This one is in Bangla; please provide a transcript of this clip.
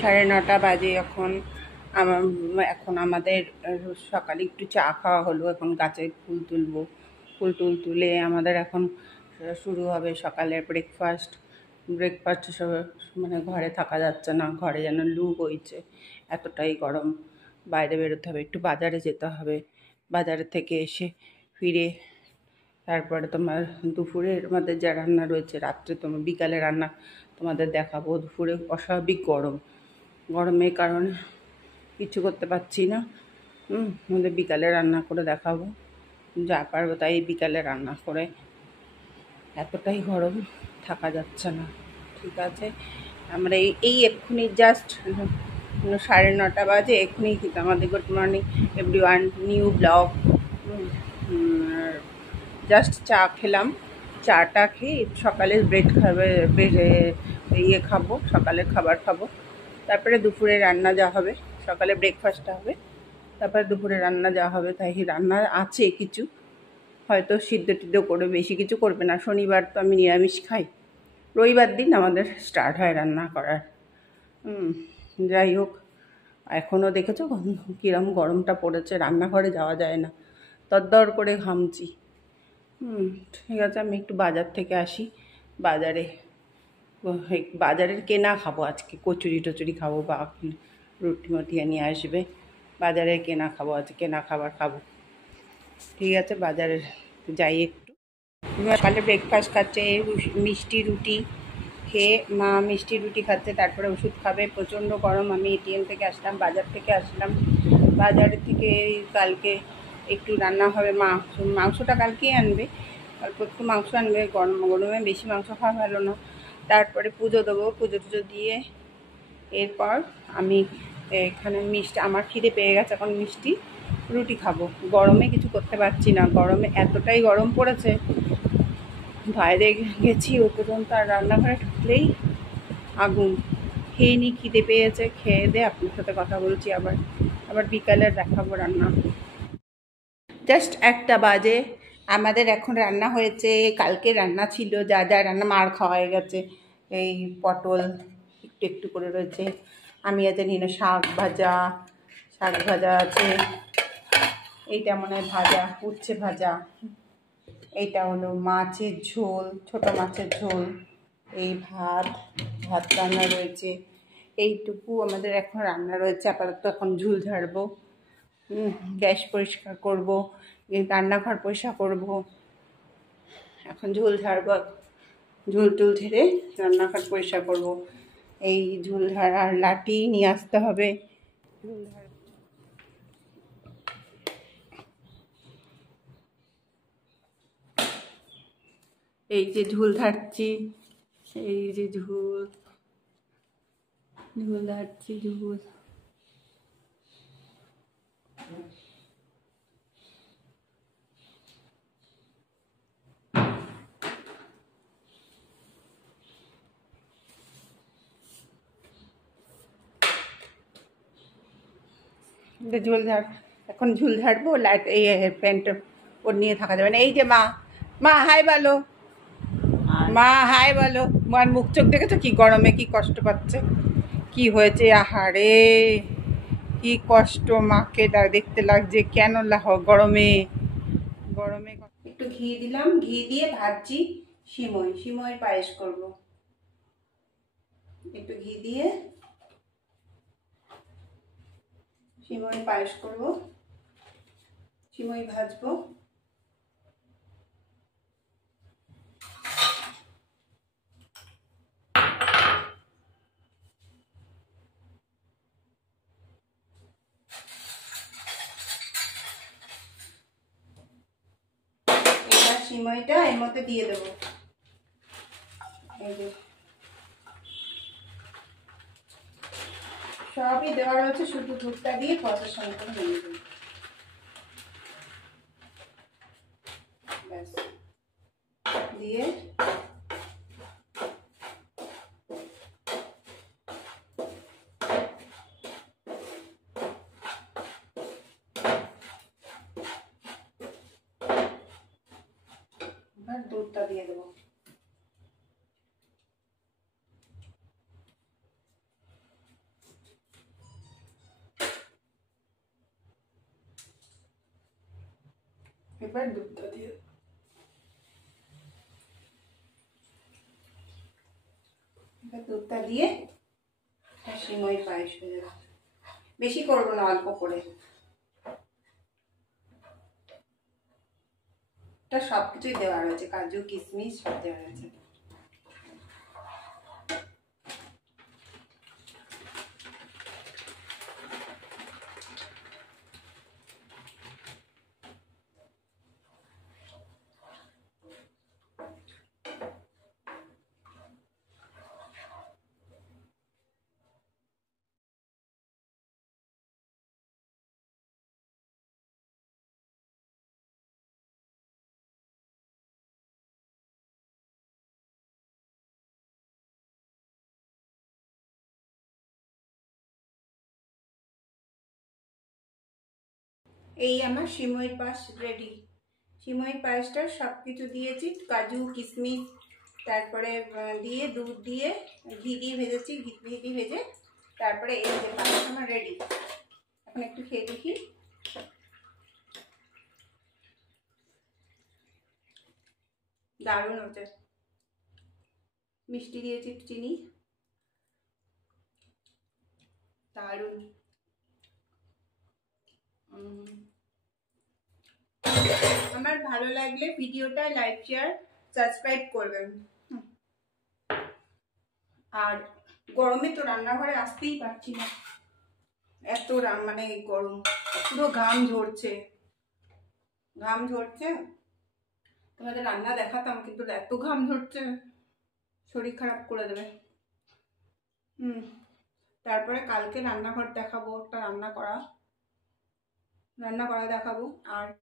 9:30 বাজে এখন। এখন আমাদের সকালে একটু চা খাওয়া হলো। এখন গাছে ফুল তুলবো। ফুল তুলে আমাদের এখন শুরু হবে সকালের ব্রেকফাস্ট। সব মানে ঘরে থাকা যাচ্ছে না, ঘরে যেন লু বইছে, এতটাই গরম। বাইরে বেরোতে হবে, একটু বাজারে যেতে হবে। বাজারে থেকে এসে ফিরে তারপরে তোমার দুপুরের আমাদের যা রান্না রয়েছে, রাত্রে তোমার বিকালে রান্না তোমাদের দেখাবো। দুপুরে অস্বাভাবিক গরমের কারণে কিছু করতে পারছি না। আমাদের বিকালে রান্না করে দেখাবো, যা পারবো তাই বিকালে রান্না করে। এতটাই গরম, থাকা যাচ্ছে না। ঠিক আছে, আমরা এই এক্ষুনি জাস্ট 9:30 বাজে। এক্ষুনি কিন্তু আমাদের good morning everyone, new blog. Just চা খেলাম। চাটা খেয়ে সকালের খাবো, সকালের খাবার খাবো। তারপরে দুপুরে রান্না যা হবে, সকালে ব্রেকফাস্টটা হবে, তারপরে দুপুরে রান্না যা হবে তাই। রান্না আছে কিছু, হয়তো সিদ্ধ টিদ্ধ করবে, বেশি কিছু করবে না। শনিবার তো আমি নিরামিষ খাই, রবিবার দিন আমাদের স্টার্ট হয় রান্না করার। যাই হোক, এখনও দেখেছো কীরকম গরমটা পড়েছে, রান্নাঘরে যাওয়া যায় না, দরদর করে ঘামছি। ঠিক আছে, আমি একটু বাজার থেকে আসি। বাজারের কেনা খাবো আজকে, কচুরি টচুরি খাবো বা রুটি মটিয়া নিয়ে আসবে। বাজারের কেনা খাবো, আজকে কেনা খাবার খাবো। ঠিক আছে, বাজারে যাই একটু। সকালে ব্রেকফাস্ট খাচ্ছে, মিষ্টি রুটি খেয়ে, মা মিষ্টি রুটি খাচ্ছে, তারপরে ওষুধ খাবে। প্রচণ্ড গরম। আমি এটিএম থেকে আসলাম, বাজার থেকে আসলাম। বাজার থেকে কালকে একটু রান্না হবে। মাংসটা কালকেই আনবে, কালকে একটু মাংস আনবে। গরমে বেশি মাংস খাওয়া ভালো না। তারপরে পুজো দেবো, পুজো টুজো দিয়ে এরপর আমি এখানে মিষ্টি, আমার খিদে পেয়ে গেছে, এখন মিষ্টি রুটি খাবো। গরমে কিছু করতে পারছি না, গরমে এতটাই গরম পড়েছে। বাইরে গেছি, ও পর্যন্ত আর রান্নাঘরে ঢুকলেই আগুন। খেয়ে নিই, খিদে পেয়েছে, খেয়ে দিয়ে আপনার সাথে কথা বলছি। আবার বিকালে দেখাবো রান্না। জাস্ট 1টা বাজে। আমাদের এখন রান্না হয়েছে, কালকে রান্না ছিল, যা যা রান্না মার খাওয়া হয়ে গেছে। এই পটল একটু একটু করে রয়েছে। আমি আজ নিয়ে শাক ভাজা আছে। এইটা মনে হয় ভাজা, উচ্ছে ভাজা। এইটা হলো মাছের ঝোল, ছোট মাছের ঝোল। এই ভাত রান্না রয়েছে। এইটুকু আমাদের এখন রান্না রয়েছে আপাতত। এখন ঝুল ঝাড়বো, গ্যাস পরিষ্কার করব, রান্নাঘর পরিষ্কার করব। এখন ঝুল ঝাড়বো, ঝুল টুল ঝেড়ে রান্নাঘর পরিষ্কার করব। এই ঝুল ঝাড়ার লাঠি নিয়ে আসতে হবে। এই যে ঝুল ঝাড়ছি, এই যে ঝুল ঝাড়ছি, ঝুল। এখন ঝুল ঝাড়বো। লাইট এই প্যান্ট ওর নিয়ে থাকা যাবে না। এই যে মা হাই বলো, মা হাই বলো। মার মুখ চোখ দেখেছো কি গরমে কি কষ্ট পাচ্ছে, কি হয়েছে, আহারে কি কষ্ট। মাকে দেখতে লাগছে কেন গরমে। একটু ঘি দিলাম, ঘি দিয়ে ভাজছি সিমই পায়েস করব। একটু ঘি দিয়ে সিমই পায়েস করব, সিমই ভাজবো। এবার সিমইটা এর মধ্যে দিয়ে দেবো। এই যে সবই দেওয়া রয়েছে, শুধু দুধটা দিয়ে কষার সঙ্গে করে নিয়ে দেবো। ব্যাস, দিয়ে এবার দুধটা দিয়ে দেবো। এবার দুধটা দিয়ে সিমই পায়েস হয়ে যাবে। বেশি করবো না, অল্প করে। এটা সবকিছুই দেওয়া রয়েছে, কাজু কিশমিশ সব দেওয়া রয়েছে। এই আমার সিমই পায়েস রেডি। সিমই পায়েসটা সব কিছু দিয়েছি, কাজু কিশমিশ, তারপরে দিয়ে দুধ দিয়ে ঘি দিয়ে ভেজেছি, ঘি ভেজে তারপরে এই যে পায়েস আমার রেডি। এখন একটু খেয়ে দেখি। দারুণ হচ্ছে। মিষ্টি দিয়েছি, চিনি, দারুণ। আমার ভালো লাগলে ভিডিওটা লাইক শেয়ার সাবস্ক্রাইব করবেন। আর গরমে তো রান্নাঘরে আসতেই পারছি না, এত মানে গরম, পুরো ঘাম ঝরছে। তোমাদের রান্না দেখাতাম, কিন্তু এত ঘাম ঝরছে, শরীর খারাপ করে দেবে। তারপরে কালকে রান্নাঘর দেখাবো, একটা রান্না করা দেখাবো। আর